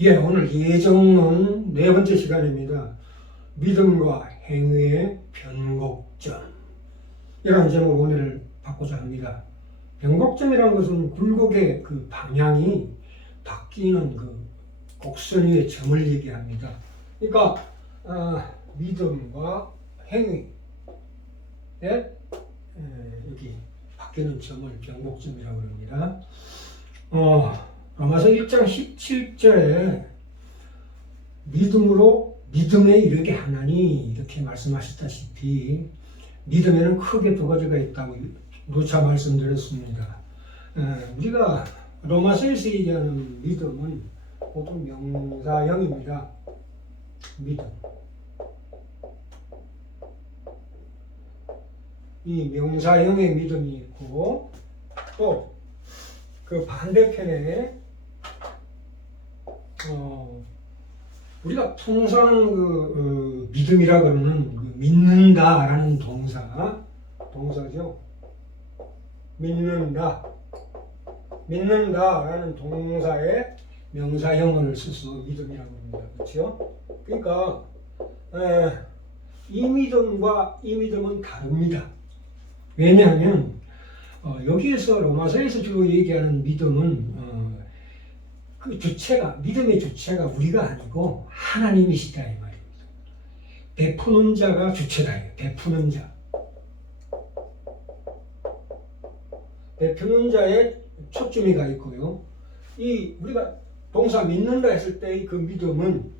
예, 오늘 예정론 네 번째 시간입니다. 믿음과 행위의 변곡점. 이라는 제목 오늘 받고자 합니다. 변곡점이라는 것은 굴곡의 그 방향이 바뀌는 그 곡선 위의 점을 얘기합니다. 그러니까 믿음과 행위의 여기 바뀌는 점을 변곡점이라고 합니다. 로마서 1장 17절에 믿음으로 믿음에 이르게 하나니 이렇게 말씀하셨다시피 믿음에는 크게 두 가지가 있다고 누차 말씀드렸습니다. 우리가 로마서에서 얘기하는 믿음은 보통 명사형입니다. 믿음. 이 명사형의 믿음이 있고 또 그 반대편에 우리가 통상 믿음이라 그러는 믿는다라는 동사죠. 믿는다라는 동사에 명사형을 써서 믿음이라고 합니다. 그렇죠? 그러니까 이 믿음과 이 믿음은 다릅니다. 왜냐하면 여기에서 로마서에서 주로 얘기하는 믿음은 그 주체가, 믿음의 주체가 우리가 아니고 하나님이시다 이 말입니다. 베푸는 자가 주체다. 베푸는 자. 베푸는 자에 초점이 가 있고요. 이 우리가 동사 믿는다 했을 때의 그 믿음은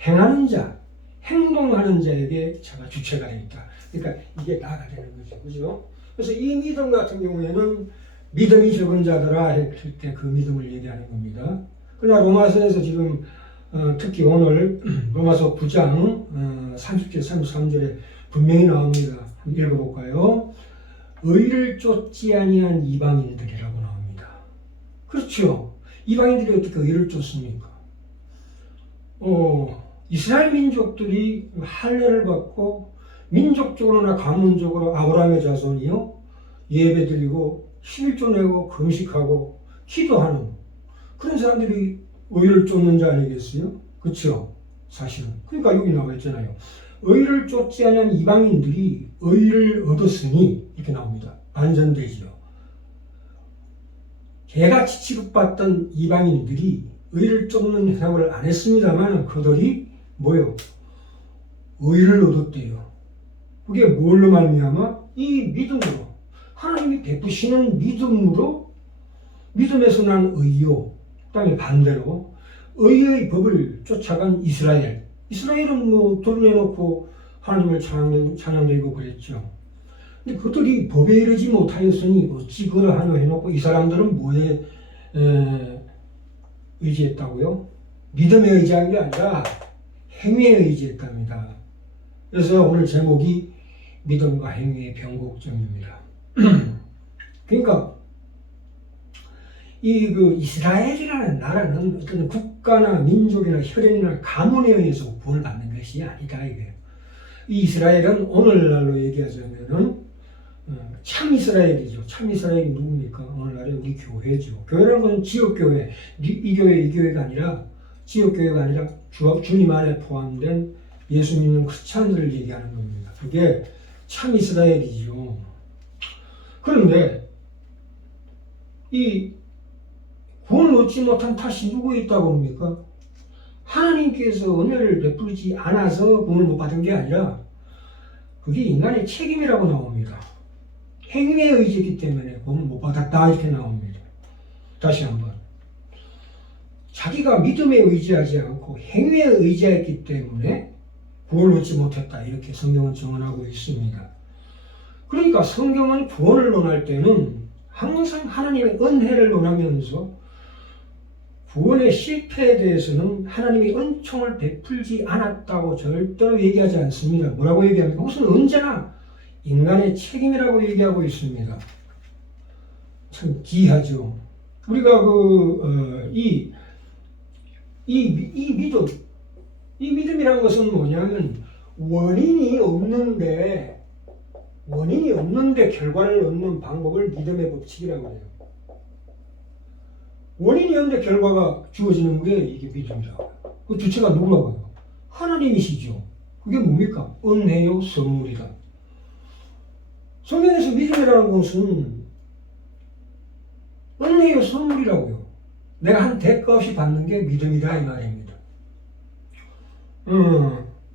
행하는 자, 행동하는 자에게 자가 주체가 있다. 그러니까 이게 나가 되는 거죠. 그죠? 그래서 이 믿음 같은 경우에는 믿음이 적은 자들아 했을 때 그 믿음을 얘기하는 겁니다. 그러나 로마서에서 지금 특히 오늘 로마서 9장 30절 33절에 분명히 나옵니다. 한번 읽어볼까요? 의를 쫓지 아니한 이방인들이라고 나옵니다. 그렇죠. 이방인들이 어떻게 의를 쫓습니까? 이스라엘 민족들이 할례를 받고 민족적으로나 가문적으로 아브라함의 자손이요 예배드리고 11조 내고 금식하고 기도하는 그런 사람들이 의를 쫓는 자 아니겠어요? 그렇죠? 사실은. 그러니까 여기 나와 있잖아요. 의를 쫓지 않은 이방인들이 의를 얻었으니 이렇게 나옵니다. 반전되지요. 개같이 취급받던 이방인들이 의를 쫓는 생활을 안 했습니다만 그들이 뭐요? 의를 얻었대요. 그게 뭘로 말미암아? 이 믿음으로 하나님이 베푸시는 믿음으로 믿음에서 난 의요. 그다음에 반대로 의의 법을 쫓아간 이스라엘. 이스라엘은 뭐 드러내놓고 하나님을 찬양드리고 그랬죠. 근데 그들이 법에 이르지 못하였으니 어찌 그러하뇨 해놓고 이 사람들은 뭐에 의지했다고요? 믿음에 의지한 게 아니라 행위에 의지했답니다. 그래서 오늘 제목이 믿음과 행위의 변곡점입니다. 그러니까 이 이스라엘이라는 나라는 어떤 국가나 민족이나 혈연이나 가문에 의해서 구원을 받는 것이 아니다 이거예요. 이 이스라엘은 오늘날로 얘기하자면은 참 이스라엘이죠. 참 이스라엘이 누굽니까? 오늘날의 우리 교회죠. 교회라는 건 지역교회, 이 교회가 아니라 지역교회가 아니라 주님 안에 포함된 예수 믿는 크리스찬들을 얘기하는 겁니다. 그게 참 이스라엘이죠. 그런데 이 구원을 얻지 못한 탓이 누구에 있다고 합니까? 하나님께서 은혜를 베풀지 않아서 구원을 못 받은 게 아니라 그게 인간의 책임이라고 나옵니다. 행위에 의지했기 때문에 구원을 못 받았다 이렇게 나옵니다. 다시 한번 자기가 믿음에 의지하지 않고 행위에 의지했기 때문에 구원을 얻지 못했다 이렇게 성경은 증언하고 있습니다. 그러니까 성경은 구원을 논할 때는 항상 하나님의 은혜를 논하면서 구원의 실패에 대해서는 하나님이 은총을 베풀지 않았다고 절대로 얘기하지 않습니다. 뭐라고 얘기합니까? 그것은 언제나 인간의 책임이라고 얘기하고 있습니다. 참 기이하죠. 우리가 이 믿음이란 것은 뭐냐면 원인이 없는데 결과를 얻는 방법을 믿음의 법칙이라고 해요. 원인이 없는데 결과가 주어지는 게 이게 믿음이라고요. 그 주체가 누구라고요? 하나님이시죠. 그게 뭡니까? 은혜요 선물이다. 성경에서 믿음이라는 것은 은혜요 선물이라고요. 내가 한 대가 없이 받는 게 믿음이다 이 말입니다.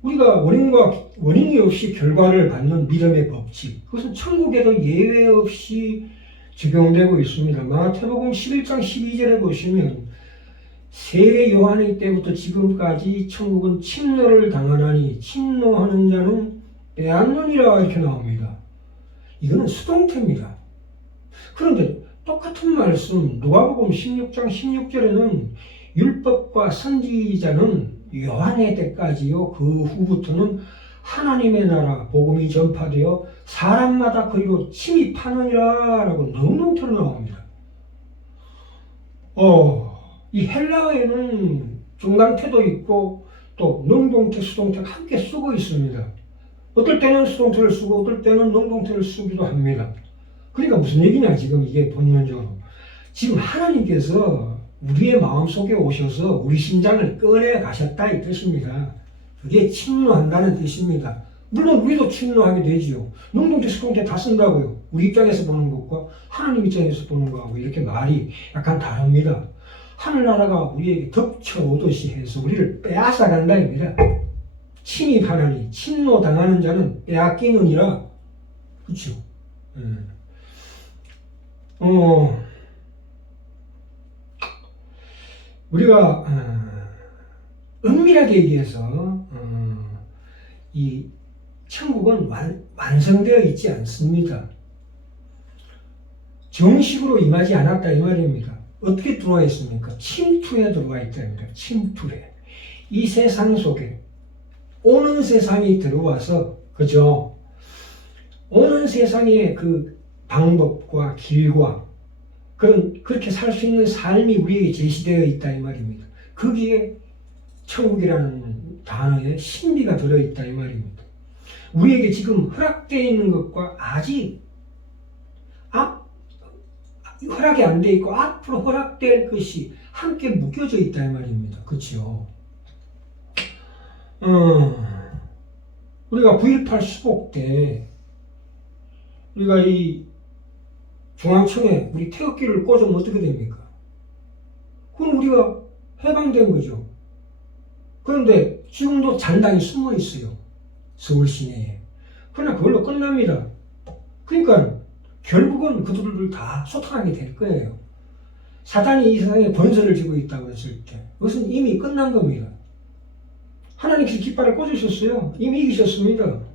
우리가 원인이 없이 결과를 받는 믿음의 법칙, 그것은 천국에도 예외 없이 적용되고 있습니다. 마태복음 11장 12절에 보시면 세례 요한의 때부터 지금까지 천국은 침노를 당하나니 침노하는 자는 빼앗느니라 이렇게 나옵니다. 이거는 수동태입니다. 그런데 똑같은 말씀 누가복음 16장 16절에는 율법과 선지자는 요한의 때까지요. 그 후부터는 하나님의 나라 복음이 전파되어 사람마다 그리로 침입하느니라 라고 능동태로 나옵니다. 이 헬라어에는 중간태도 있고 또 능동태, 수동태가 함께 쓰고 있습니다. 어떨 때는 수동태를 쓰고 어떨 때는 능동태를 쓰기도 합니다. 그러니까 무슨 얘기냐 지금 이게 본론적으로. 지금 하나님께서 우리의 마음속에 오셔서 우리 심장을 꺼내 가셨다 이 뜻입니다. 그게 침노한다는 뜻입니다. 물론 우리도 침노하게 되지요. 능동태, 수동태 다 쓴다고요. 우리 입장에서 보는 것과 하나님 입장에서 보는 것하고 이렇게 말이 약간 다릅니다. 하늘나라가 우리에게 덮쳐오듯이 해서 우리를 빼앗아 간다입니다. 침입하나니 침노당하는 자는 빼앗기느니라. 그렇죠? 우리가 은밀하게 얘기해서 이 천국은 완성되어 있지 않습니다. 정식으로 임하지 않았다 이 말입니다. 어떻게 들어와 있습니까? 침투에 들어와 있답니다. 침투에. 이 세상 속에 오는 세상이 들어와서 그죠? 오는 세상의 그 방법과 길과 그렇게 살 수 있는 삶이 우리에게 제시되어 있다 이 말입니다. 거기에 천국이라는 단어에 신비가 들어있다 이 말입니다. 우리에게 지금 허락되어 있는 것과 아직 허락이 안 돼 있고 앞으로 허락될 것이 함께 묶여져 있다 이 말입니다. 그렇죠? 우리가 9.18 수복 때 우리가 이 중앙청에 우리 태극기를 꽂으면 어떻게 됩니까? 그럼 우리가 해방된 거죠. 그런데 지금도 잔당이 숨어 있어요. 서울 시내에. 그러나 그걸로 끝납니다. 그러니까 결국은 그들을 다 소탕하게 될 거예요. 사단이 이 세상에 권세를 쥐고 있다고 했을 때 그것은 이미 끝난 겁니다. 하나님께서 깃발을 꽂으셨어요. 이미 이기셨습니다.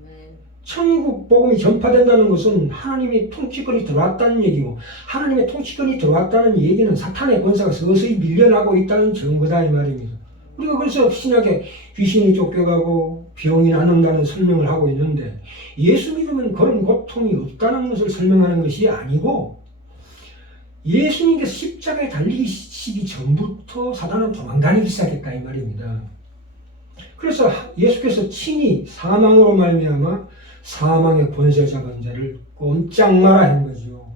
천국 복음이 전파된다는 것은 하나님의 통치권이 들어왔다는 얘기고, 하나님의 통치권이 들어왔다는 얘기는 사탄의 권세가 서서히 밀려나고 있다는 증거다 이 말입니다. 우리가 그래서 신약에 귀신이 쫓겨가고 병이 낫는다는 설명을 하고 있는데, 예수 믿으면 그런 고통이 없다는 것을 설명하는 것이 아니고, 예수님께서 십자가에 달리시기 전부터 사단은 도망다니기 시작했다 이 말입니다. 그래서 예수께서 친히 사망으로 말미암아 사망의 권세 잡은 자를 꼼짝 마라 한 거죠.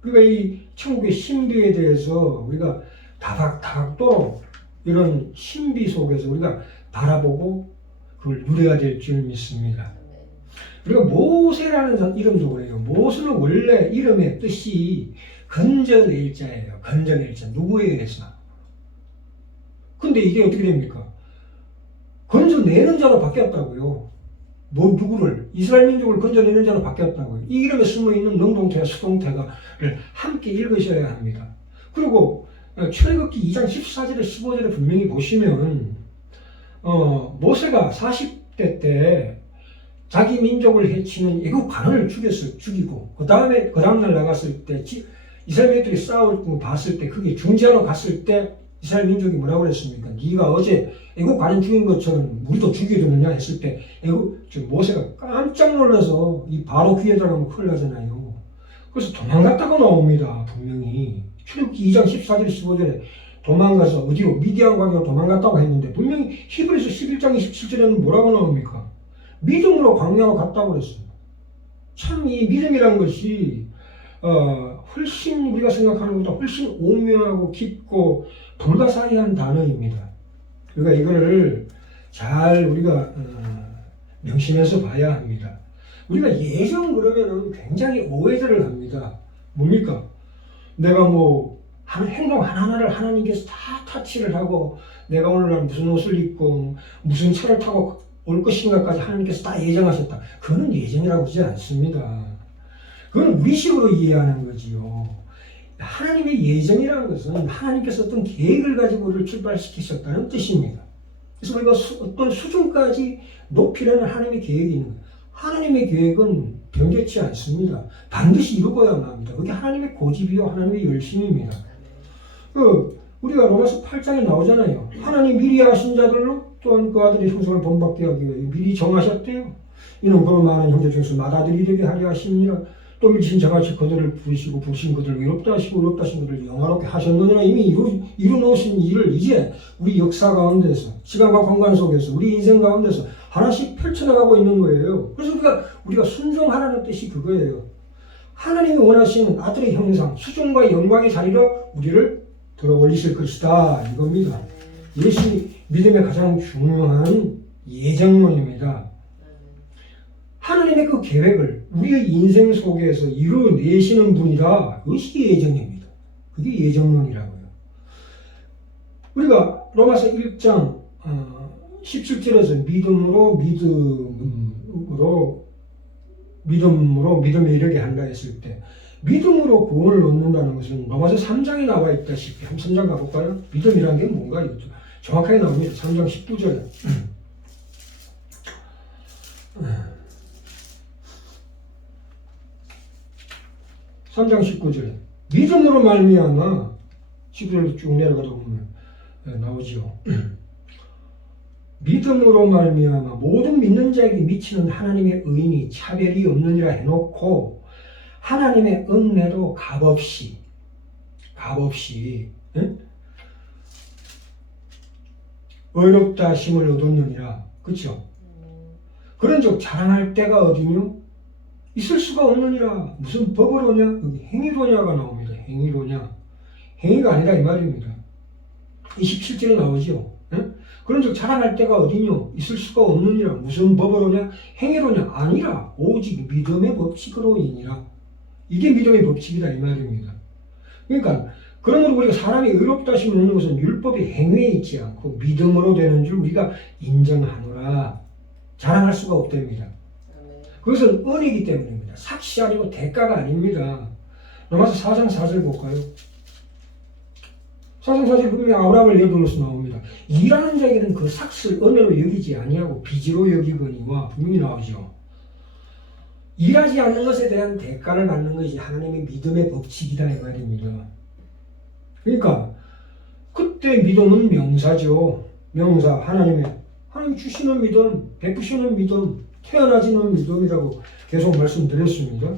그러니까 이 천국의 신비에 대해서 우리가 다각도로 이런 신비 속에서 우리가 바라보고 그걸 누려야 될 줄 믿습니다. 우리가 모세라는 이름도 그래요. 모세는 원래 이름의 뜻이 건져낼 자예요. 건져낼 자. 누구에 의해서? 근데 이게 어떻게 됩니까? 건져내는 자로 바뀌었다고요. 누구를? 이스라엘 민족을 건져내는 자로 바뀌었다고요. 이 이름에 숨어있는 능동태와 수동태를 함께 읽으셔야 합니다. 그리고 출애굽기 2장 14절에 15절에 분명히 보시면 모세가 40대 때 자기 민족을 해치는 애국 관원을 죽이고 그 다음날 나갔을 때 이스라엘 민족이 싸울 거 봤을 때 그게 중지하러 갔을 때 이스라엘 민족이 뭐라고 그랬습니까? 네가 어제 애국 관원 죽인 것처럼 우리도 죽여주느냐 했을 때 모세가 깜짝 놀라서 이 바로 귀에 들어가면 큰일 나잖아요. 그래서 도망갔다고 나옵니다. 분명히 출애굽기 2장 14절 15절에 도망가서 어디로 미디안 광야로 도망갔다고 했는데 분명히 히브리서 11장 27절에는 뭐라고 나옵니까? 믿음으로 광야로 갔다고 그랬어요. 참 이 믿음이란 것이 훨씬 우리가 생각하는 것보다 훨씬 오묘하고 깊고 불가사의한 단어입니다. 그러니까 이거를 잘 우리가 명심해서 봐야 합니다. 우리가 예정 그러면은 굉장히 오해들을 합니다. 뭡니까? 내가 뭐 한 행동 하나하나를 하나님께서 다 타치를 하고 내가 오늘날 무슨 옷을 입고 무슨 차를 타고 올 것인가까지 하나님께서 다 예정하셨다. 그거는 예정이라고 하지 않습니다. 그건 우리식으로 이해하는 거지요. 하나님의 예정이라는 것은 하나님께서 어떤 계획을 가지고 우리를 출발시키셨다는 뜻입니다. 그래서 우리가 어떤 수준까지 높이려는 하나님의 계획이 있는 거예요. 하나님의 계획은 변개치 않습니다. 반드시 이루어야만 합니다. 그게 하나님의 고집이요 하나님의 열심입니다. 우리가 로마서 8장에 나오잖아요. 하나님 미리 하신 자들로 또한 그 아들의 형상을 본받게 하기 위해 미리 정하셨대요. 이는 그로 많은 형제 중에서 맏아들이 되게 하려 하심이라. 또 미친 자같이 그들을 부르시고 부르신 그들을 의롭다 하시고 의롭다 하신 그들을 영화롭게 하셨느니라. 이미 이루놓으신 일을 이제 우리 역사 가운데서 시간과 공간 속에서 우리 인생 가운데서 하나씩 펼쳐나가고 있는 거예요. 그래서 우리가 순종하라는 뜻이 그거예요. 하나님이 원하시는 아들의 형상, 수준과 영광의 자리로 우리를 들어 올리실 것이다 이겁니다. 이것이 믿음의 가장 중요한 예정론입니다. 하나님의 그 계획을 우리의 인생 속에서 이루어내시는 분이다. 그것이 예정입니다. 그게 예정론이라고요. 우리가 로마서 1장 17절에서 믿음에 이르게 한다 했을 때 믿음으로 구원을 얻는다는 것은 로마서 3장에 나와 있다시피 한번 3장 가볼까요? 믿음이란 게 뭔가 정확하게 나옵니다. 3장 19절 3장 19절 믿음으로 말미암아 19절로 쭉 내려가다 보면 나오죠. 믿음으로 말미암아 모든 믿는 자에게 미치는 하나님의 의인이 차별이 없느니라 해놓고 하나님의 은혜로 값없이 의롭다 하심을 얻었느니라. 그렇죠? 그런즉 자랑할 때가 어디뇨? 있을 수가 없느니라. 무슨 법으로냐? 여기 행위로냐가 나옵니다. 행위가 아니라 이 말입니다. 27절에 나오죠. 그런즉 자랑할 때가 어디뇨? 있을 수가 없느니라. 무슨 법으로냐? 행위로냐? 아니라 오직 믿음의 법칙으로이니라. 이게 믿음의 법칙이다 이 말입니다. 그러니까 그러므로 우리가 사람이 의롭다 하심을 얻는 것은 율법의 행위에 있지 않고 믿음으로 되는 줄 우리가 인정하노라. 자랑할 수가 없답니다. 그것은 은혜이기 때문입니다. 삭시 아니고 대가가 아닙니다. 로마서 4장 4절 볼까요? 4장 4절 분명히 아브라함을 예들어서 나옵니다. 일하는 자에게는 그 삭을 은혜로 여기지 아니하고 빚으로 여기거니와 분명히 나오죠. 일하지 않는 것에 대한 대가를 받는 것이 하나님의 믿음의 법칙이다 이 말입니다. 그러니까 그때 믿음은 명사죠. 명사 하나님 주시는 믿음, 베푸시는 믿음, 태어나지는 믿음이라고 계속 말씀드렸습니다.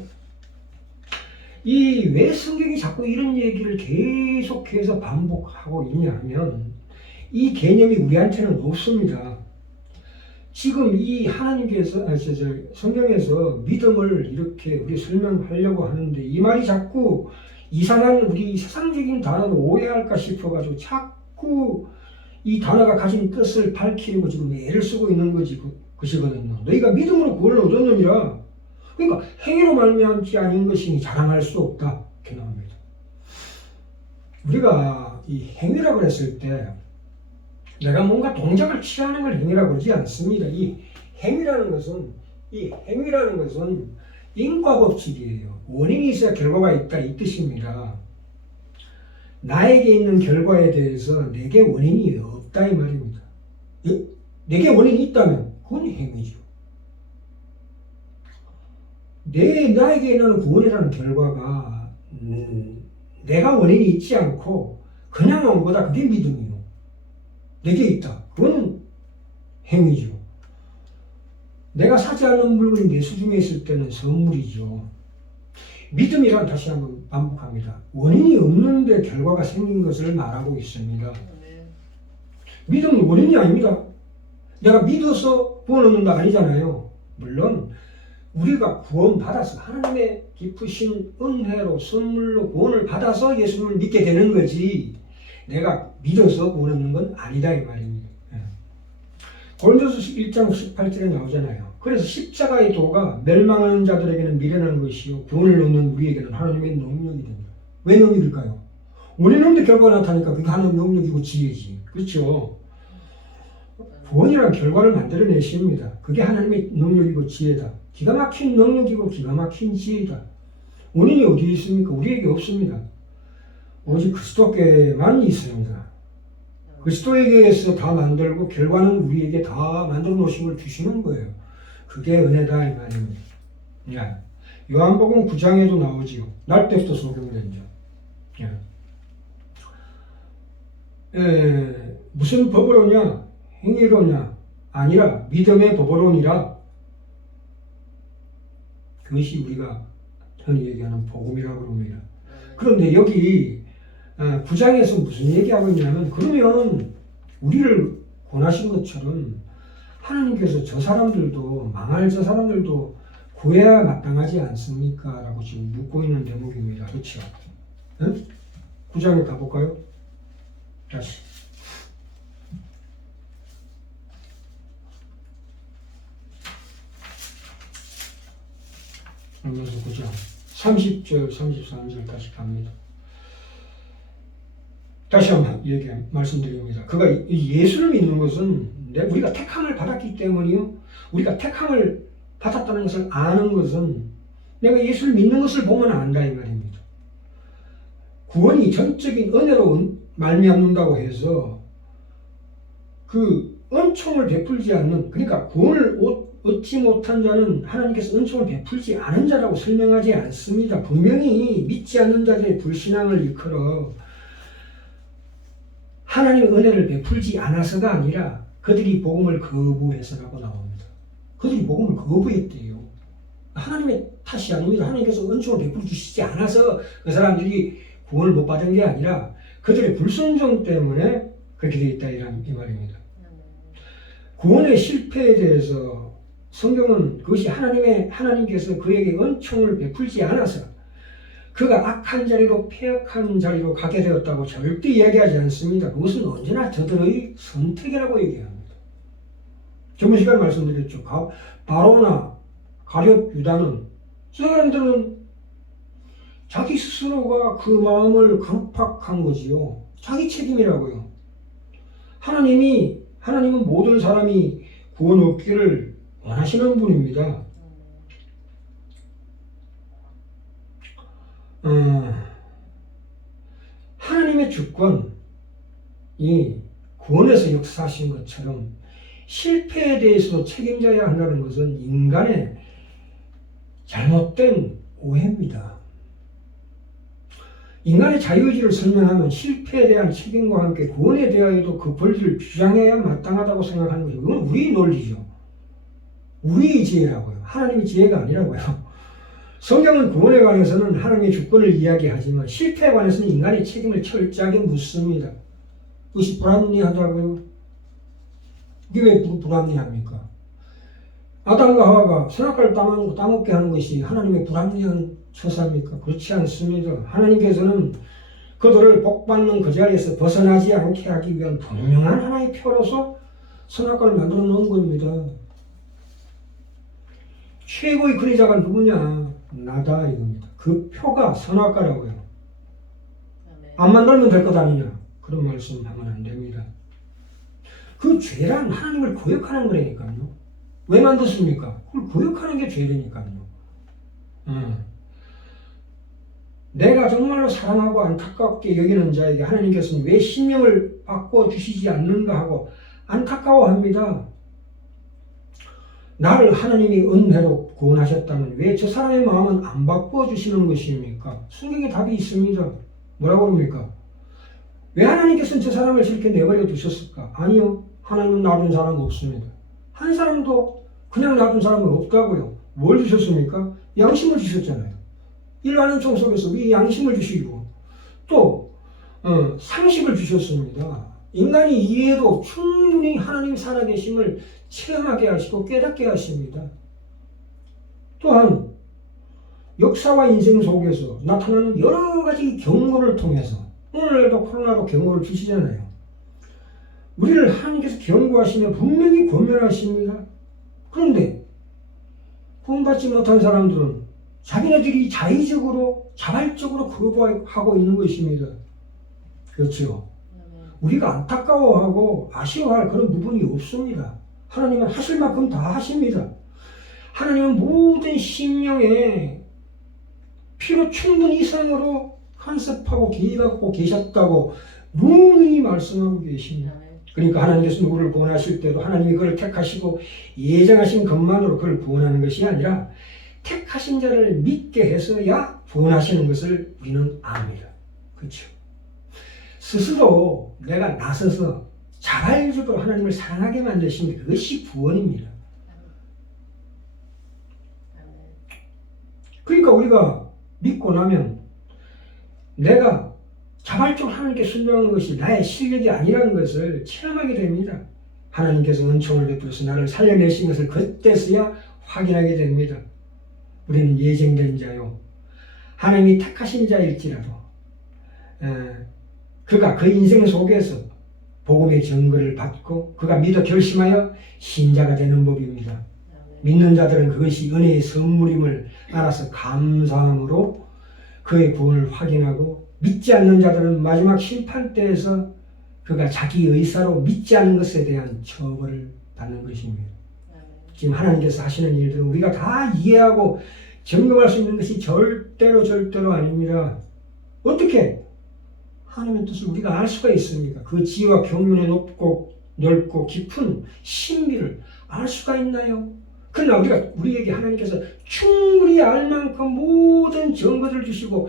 왜 성경이 자꾸 이런 얘기를 계속해서 반복하고 있냐면 이 개념이 우리한테는 없습니다. 지금 이 하나님께서 성경에서 믿음을 이렇게 우리 설명하려고 하는데 이 말이 자꾸 이상한 우리 세상적인 단어로 오해할까 싶어가지고 자꾸 이 단어가 가진 뜻을 밝히려고 지금 애를 쓰고 있는 것이거든요. 너희가 믿음으로 구원을 얻었느니라. 그러니까 행위로 말미암지 아닌 것이니 자랑할 수 없다 이렇게 나옵니다. 우리가 이 행위라고 했을 때 내가 뭔가 동작을 취하는 걸 행위라고 하지 않습니다. 이 행위라는 것은 인과 법칙이에요. 원인이 있어야 결과가 있다 이 뜻입니다. 나에게 있는 결과에 대해서 내게 원인이 없다 이 말입니다. 내게 원인이 있다면 그건 행위죠. 나에게 있는 구원이라는 결과가 내가 원인이 있지 않고 그냥 온 거다. 그게 믿음이요. 내게 있다. 그거는 행위죠. 내가 사지 않는 물건이 내 수중에 있을 때는 선물이죠. 믿음이란 다시 한번 반복합니다. 원인이 없는데 결과가 생긴 것을 말하고 있습니다. 믿음은 원인이 아닙니다. 내가 믿어서 구원 얻는다 아니잖아요. 물론 우리가 구원받아서 하나님의 깊으신 은혜로 선물로 구원을 받아서 예수님을 믿게 되는 거지 내가 믿어서 구원 얻는 건 아니다 이 말입니다. 고린도서 1장 18절에 나오잖아요. 그래서 십자가의 도가 멸망하는 자들에게는 미련한 것이요 구원을 얻는 우리에게는 하나님의 능력이 됩니다. 왜 능력일까요? 우리는 근데 결과가 나타나니까 그게 하나님의 능력이고 지혜지. 그렇죠? 구원이란 결과를 만들어내십니다. 그게 하나님의 능력이고 지혜다. 기가 막힌 능력이고 기가 막힌 지혜다. 원인이 어디에 있습니까? 우리에게 없습니다. 오직 그리스도께만 있습니다. 그리스도에게서 다 만들고 결과는 우리에게 다 만들어 놓으신 걸 주시는 거예요. 그게 은혜다 이 말입니다. 야, 요한복음 9장에도 나오지요. 날 때부터 소경된죠. 무슨 법으로냐? 행위로냐? 아니라 믿음의 법으로니라. 그것이 우리가 흔히 얘기하는 복음이라고 합니다. 그런데 여기 9장에서 무슨 얘기하고 있냐면 그러면 우리를 권하신 것처럼 하나님께서 저 사람들도 망할 저 사람들도 구해야 마땅하지 않습니까? 라고 지금 묻고 있는 대목입니다. 그렇죠? 9장에 가볼까요? 다시 로마서 9장 30절 33절 다시 갑니다. 다시 한번 말씀드립니다. 그가 예수를 믿는 것은 우리가 택함을 받았기 때문이요. 우리가 택함을 받았다는 것을 아는 것은 내가 예수를 믿는 것을 보면 안다 이 말입니다. 구원이 전적인 은혜로 말미암는다고 해서 그 은총을 베풀지 않는, 그러니까 구원을 얻지 못한 자는 하나님께서 은총을 베풀지 않은 자라고 설명하지 않습니다. 분명히 믿지 않는 자들의 불신앙을 일컬어 하나님의 은혜를 베풀지 않아서가 아니라 그들이 복음을 거부해서라고 나옵니다. 그들이 복음을 거부했대요. 하나님의 탓이 아닙니다. 하나님께서 은총을 베풀어 주시지 않아서 그 사람들이 구원을 못 받은 게 아니라 그들의 불순종 때문에 그렇게 되어 있다 이 말입니다. 구원의 실패에 대해서 성경은 그것이 하나님께서 그에게 은총을 베풀지 않아서 그가 악한 자리로 폐역한 자리로 가게 되었다고 절대 이야기하지 않습니다. 그것은 언제나 저들의 선택이라고 얘기합니다. 저번 시간에 말씀드렸죠. 바로나 가룟 유다는 저 사람들은 자기 스스로가 그 마음을 강팍한 거지요. 자기 책임이라고요. 하나님은 모든 사람이 구원 얻기를 원하시는 분입니다. 하나님의 주권이 구원에서 역사하신 것처럼 실패에 대해서도 책임져야 한다는 것은 인간의 잘못된 오해입니다. 인간의 자유의지를 설명하면 실패에 대한 책임과 함께 구원에 대하여도 그 권리를 주장해야 마땅하다고 생각하는 거죠. 이건 우리 논리죠. 우리의 지혜라고요. 하나님의 지혜가 아니라고요. 성경은 구원에 관해서는 하나님의 주권을 이야기하지만 실패에 관해서는 인간의 책임을 철저하게 묻습니다. 그것이 불합리하다고요? 이게 왜 불합리합니까? 아담과 하와가 선악과를 따먹게 하는 것이 하나님의 불합리한 처사입니까? 그렇지 않습니다. 하나님께서는 그들을 복받는 그 자리에서 벗어나지 않게 하기 위한 분명한 하나의 표로서 선악과를 만들어 놓은 겁니다. 최고의 권위자가 누구냐? 나다 이겁니다. 그 표가 선악과라고요. 안 만들면 될 것 아니냐? 그런 말씀하면 안 됩니다. 그 죄란 하나님을 거역하는 거라니까요. 왜 만드십니까? 그걸 거역하는 게 죄라니까요. 내가 정말로 사랑하고 안타깝게 여기는 자에게 하나님께서는 왜 심령을 바꿔주시지 않는가 하고 안타까워합니다. 나를 하나님이 은혜로 구원하셨다면 왜 저 사람의 마음은 안 바꿔주시는 것입니까? 성경에 답이 있습니다. 뭐라고 합니까? 왜 하나님께서는 저 사람을 저렇게 내버려 두셨을까? 아니요. 하나님은 놔둔 사람 없습니다. 한 사람도 그냥 놔둔 사람은 없다고요. 뭘 주셨습니까? 양심을 주셨잖아요. 일하는 종 속에서 이 양심을 주시고 또 상식을 주셨습니다. 인간이 이해도 충분히 하나님 살아계심을 체험하게 하시고 깨닫게 하십니다. 또한 역사와 인생 속에서 나타나는 여러 가지 경고를 통해서 오늘날도 코로나로 경고를 주시잖아요. 우리를 하나님께서 경고하시며 분명히 권면하십니다. 그런데 구원받지 못한 사람들은 자기네들이 자의적으로 자발적으로 거부하고 있는 것입니다. 그렇죠? 우리가 안타까워하고 아쉬워할 그런 부분이 없습니다. 하나님은 하실 만큼 다 하십니다. 하나님은 모든 심령에 필요 충분 이상으로 간섭하고 개입하고 계셨다고 분명히 말씀하고 계십니다. 그러니까 하나님께서 누구를 구원하실 때도 하나님이 그를 택하시고 예정하신 것만으로 그를 구원하는 것이 아니라 택하신 자를 믿게 해서야 구원하시는 것을 우리는 압니다. 그렇죠? 스스로 내가 나서서 자발적으로 하나님을 사랑하게 만드시면 그것이 구원입니다. 그러니까 우리가 믿고 나면 내가 자발적으로 하나님께 순종하는 것이 나의 실력이 아니라는 것을 체험하게 됩니다. 하나님께서 은총을 베풀어서 나를 살려내신 것을 그때서야 확인하게 됩니다. 우리는 예정된 자요, 하나님이 택하신 자일지라도 그가 그 인생 속에서 복음의 증거를 받고 그가 믿어 결심하여 신자가 되는 법입니다. 믿는 자들은 그것이 은혜의 선물임을 알아서 감사함으로 그의 구원을 확인하고, 믿지 않는 자들은 마지막 심판 때에서 그가 자기 의사로 믿지 않는 것에 대한 처벌을 받는 것입니다. 지금 하나님께서 하시는 일들은 우리가 다 이해하고 점검할 수 있는 것이 절대로 아닙니다. 어떻게 하나님의 뜻을 우리가 알 수가 있습니까? 그 지혜와 경륜의 높고 넓고 깊은 신비를 알 수가 있나요? 그러나 우리에게 하나님께서 충분히 알 만큼 모든 증거들을 주시고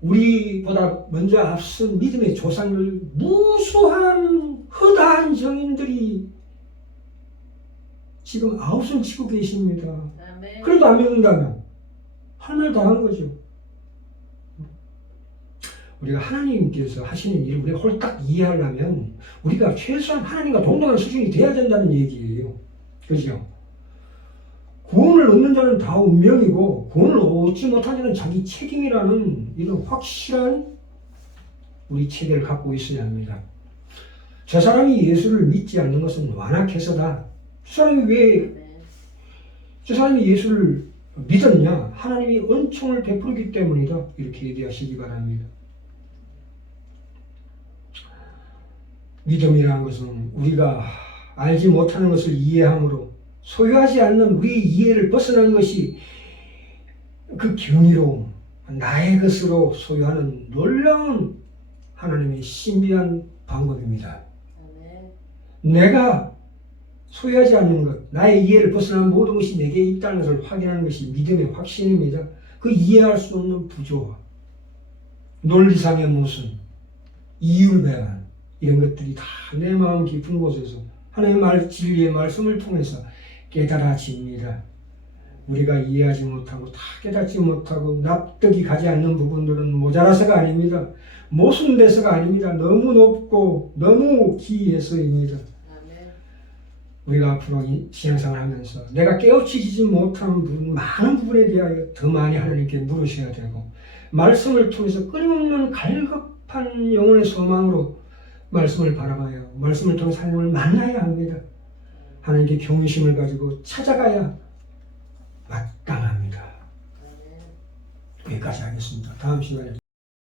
우리보다 먼저 앞선 믿음의 조상들, 무수한 허다한 정인들이 지금 아웃을 치고 계십니다. 아멘. 그래도 안 믿는다면 할 말 다 한 거죠. 우리가 하나님께서 하시는 일을 우리가 홀딱 이해하려면 우리가 최소한 하나님과 동등한 수준이 돼야 된다는 얘기예요. 그죠? 구원을 얻는 자는 다 운명이고 구원을 얻지 못한 자는 자기 책임이라는 이런 확실한 우리 체계를 갖고 있어야 합니다. 저 사람이 예수를 믿지 않는 것은 완악해서다. 저 사람이 예수를 믿었냐? 하나님이 은총을 베푸기 때문이다. 이렇게 얘기하시기 바랍니다. 믿음이라는 것은 우리가 알지 못하는 것을 이해함으로 소유하지 않는 우리의 이해를 벗어난 것이 그 경이로움, 나의 것으로 소유하는 놀라운 하나님의 신비한 방법입니다. 내가 소유하지 않는 것, 나의 이해를 벗어난 모든 것이 내게 있다는 것을 확인하는 것이 믿음의 확신입니다. 그 이해할 수 없는 부조화, 논리상의 모순, 이율배반 이런 것들이 다 내 마음 깊은 곳에서 하나님의 진리의 말씀을 통해서 깨달아집니다. 우리가 이해하지 못하고 다 깨닫지 못하고 납득이 가지 않는 부분들은 모자라서가 아닙니다. 모순돼서가 아닙니다. 너무 높고 너무 기이해서입니다. 우리가 앞으로 신앙생활을 하면서 내가 깨우치지 못한 부분, 많은 부분에 대하여 더 많이 하나님께 물으셔야 되고, 말씀을 통해서 끊임없는 갈급한 영혼의 소망으로 말씀을 바라봐야, 말씀을 통해 하나님을 만나야 합니다. 하나님께 경심을 가지고 찾아가야 마땅합니다. 여기까지 하겠습니다. 다음 시간에